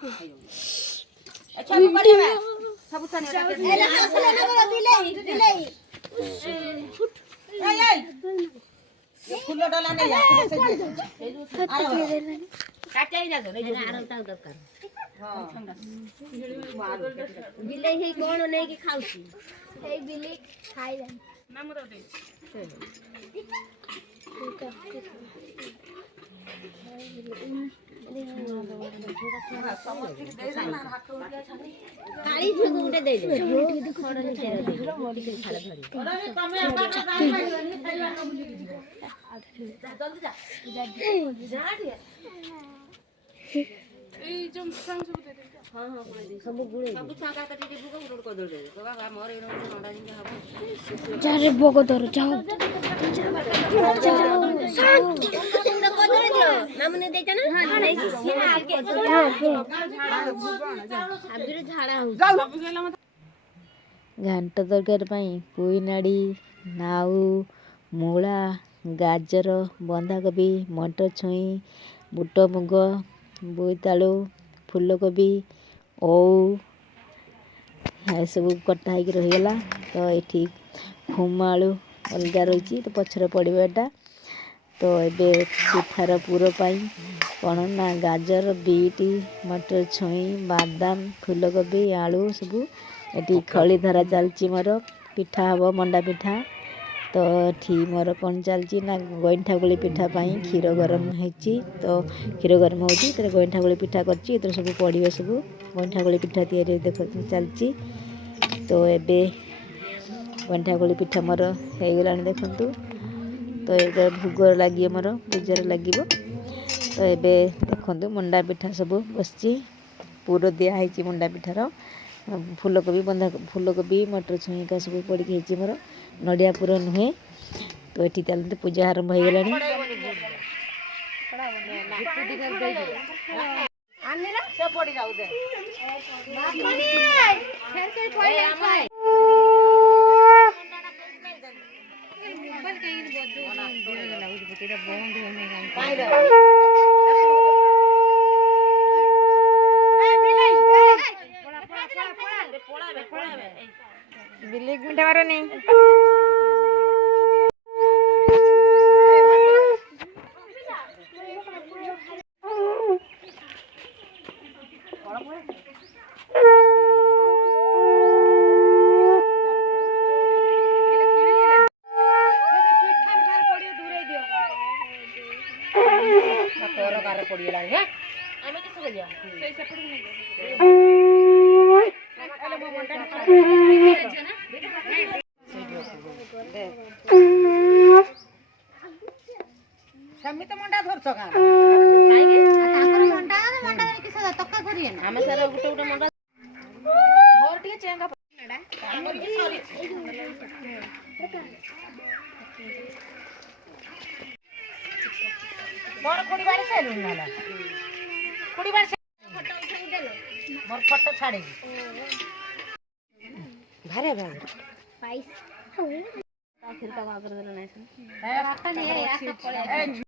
अच्छा पकड़ में सब उठाने एला हसले ना बोला बिलाई ए ये फूल डाला नहीं यार से काटे ही जा दो आरता दरकार हां बिलाई हे कोन नहीं कि खाउची हे बिलाई खाई जा ना मत दे काली झुक उठे दे दे खड़ नहीं दे दे मोटी के खाला धरी अरे तमे आका काई खाइबनी खाइबा न भूली जा जल्दी जा जा रे ए जो फ्रांस सब दे दे हां हां सब गुळे सब छाका काटी दे बुका उड़ को दे दे तो बाबा मोर एनो नडा जिंगे हबो जा रे बगो दर जाओ शांत तुमरा को दे दियो नामने देता ना हां नहीं सिरा आगे आबिर झाड़ा हो सब गेला मत घांट तरकारी ପାଇଁ ପୋଇ ନାଡ଼ି ନାଉ ମୂଳା ଗାଜର ବନ୍ଧାକୋବି ମଟର ଛୁଇଁ ବୁଟ ମୁଗ ବୋଇତାଳୁ ଫୁଲକୋବି ଓଉ ଏସବୁ କଟା ହେଇକି ରହିଗଲା ତ ଏଠି ଖୁମ ଆଳୁ ଅଲଗା ରହିଛି ତ ପଛରେ ପଡ଼ିବ ଏଟା ତ ଏବେ ପିଠାର ପୁର ପାଇଁ କ'ଣ ନା ଗାଜର ବିଟ୍ ମଟର ଛୁଇଁ ବାଦାମ ଫୁଲକୋବି ଆଳୁ ସବୁ ଏଠି ଖଳି ଧରା ଚାଲିଛି ମୋର ପିଠା ହେବ ମଣ୍ଡା ପିଠା ତ ଏଠି ମୋର କ'ଣ ଚାଲିଛି ନା ଗଇଁଠା ଗୋଳି ପିଠା ପାଇଁ କ୍ଷୀର ଗରମ ହେଇଛି ତ କ୍ଷୀର ଗରମ ହେଉଛି ସେଥିରେ ଗଇଁଠା ଗୋଳି ପିଠା କରିଛି ଏଥିରେ ସବୁ ପଡ଼ିବ ସବୁ ଗଇଁଠା ଗୋଳି ପିଠା ତିଆରି ଦେଖ ଚାଲିଛି ତ ଏବେ ଗଇଁଠା ଗୋଳି ପିଠା ମୋର ହେଇଗଲାଣି ଦେଖନ୍ତୁ ତ ଏବେ ଭୋଗ ଲାଗିବ ମୋର ପୂଜାରେ ଲାଗିବ ତ ଏବେ ଦେଖନ୍ତୁ ମଣ୍ଡା ପିଠା ସବୁ ବସିଛି ପୁର ଦିଆହେଇଛି ମଣ୍ଡା ପିଠାର ଫୁଲକୋବି ଫୁଲକୋବି ମଟର ଛୁଇଁ ଏକା ସବୁ ପଡ଼ିକି ହେଇଛି ମୋର ନଡ଼ିଆ ପୁର ନୁହେଁ ତ ଏଠି ଚାଲନ୍ତୁ ପୂଜା ଆରମ୍ଭ ହେଇଗଲାଣି बिल्ली मिठा मारो नहीं समित मंडा धरछ का काई ताकर मंडा मंडा किस तक्का धरिए ना हमें सर गुटे गुटे मंडा और टिके चेंगा मंडा हमर की सॉरी मोर कुड़ी बाड़ी से लुनाला कुड़ी बाड़ी से फोटो उठाई देलो मोर फोटो छाड़े भारे भारे पाइस फिर का कर देलो नहीं है रास्ता नहीं है यार